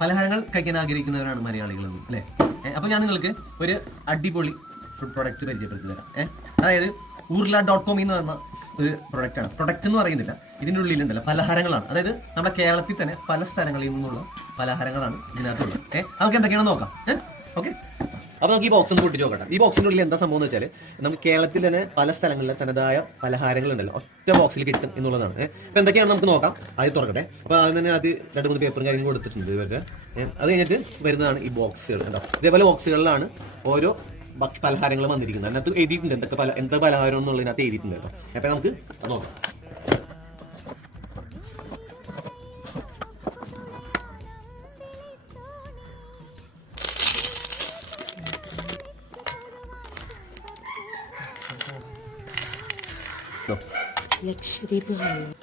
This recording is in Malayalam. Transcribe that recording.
പലഹാരങ്ങൾ കഴിക്കാൻ ആഗ്രഹിക്കുന്നവരാണ് മലയാളികൾ അല്ലേ? അപ്പോൾ ഞാൻ നിങ്ങൾക്ക് ഒരു അടിപൊളി ഫുഡ് പ്രൊഡക്റ്റ് പരിചയപ്പെടുത്തി തരാം. അതായത് urla.com എന്ന് പറഞ്ഞ ഒരു പ്രൊഡക്റ്റാണ്. പ്രൊഡക്റ്റ് എന്ന് പറയുന്നില്ല, ഇതിൻ്റെ ഉള്ളിലുണ്ടല്ലോ പലഹാരങ്ങളാണ്. അതായത് നമ്മുടെ കേരളത്തിൽ തന്നെ പല സ്ഥലങ്ങളിൽ നിന്നുള്ള പലഹാരങ്ങളാണ് ഇതിനകത്തുള്ളത്. നമുക്ക് എന്തൊക്കെയാണെന്ന് നോക്കാം. ഓക്കെ, അപ്പോൾ നമുക്ക് ഈ ബോക്സ് ഒന്ന് പൊട്ടിച്ച് നോക്കട്ടെ. ഈ ബോക്സിൻ്റെ ഉള്ളിൽ എന്താ സംഭവം എന്ന് വെച്ചാൽ നമുക്ക് കേരളത്തിൽ തന്നെ പല സ്ഥലങ്ങളിലെ തനതായ പലഹാരങ്ങളുണ്ടല്ലോ ഒറ്റ ബോക്സിൽ കിട്ടും എന്നുള്ളതാണ്. അപ്പോൾ എന്തൊക്കെയാണ് നമുക്ക് നോക്കാം. ആദ്യം തുറക്കട്ടെ. അപ്പോൾ അതിന് തന്നെ അത് 2-3 പേപ്പറും കാര്യങ്ങളും കൊടുത്തിട്ടുണ്ട് ഇവർക്ക്. അത് കഴിഞ്ഞിട്ട് വരുന്നതാണ് ഈ ബോക്സുകൾ. ഉണ്ടോ, ഇതേപോലെ ബോക്സുകളിലാണ് ഓരോ പലഹാരങ്ങൾ വന്നിരിക്കുന്നത്. അതിനകത്ത് എഴുതിയിട്ടുണ്ട് എന്തൊക്കെ പലഹാരം എന്നുള്ളതിനകത്ത് എഴുതിയിട്ടുണ്ട് കേട്ടോ. അപ്പോൾ നമുക്ക് നോക്കാം. ലക്ഷദ്വീപ് ഹൽവ,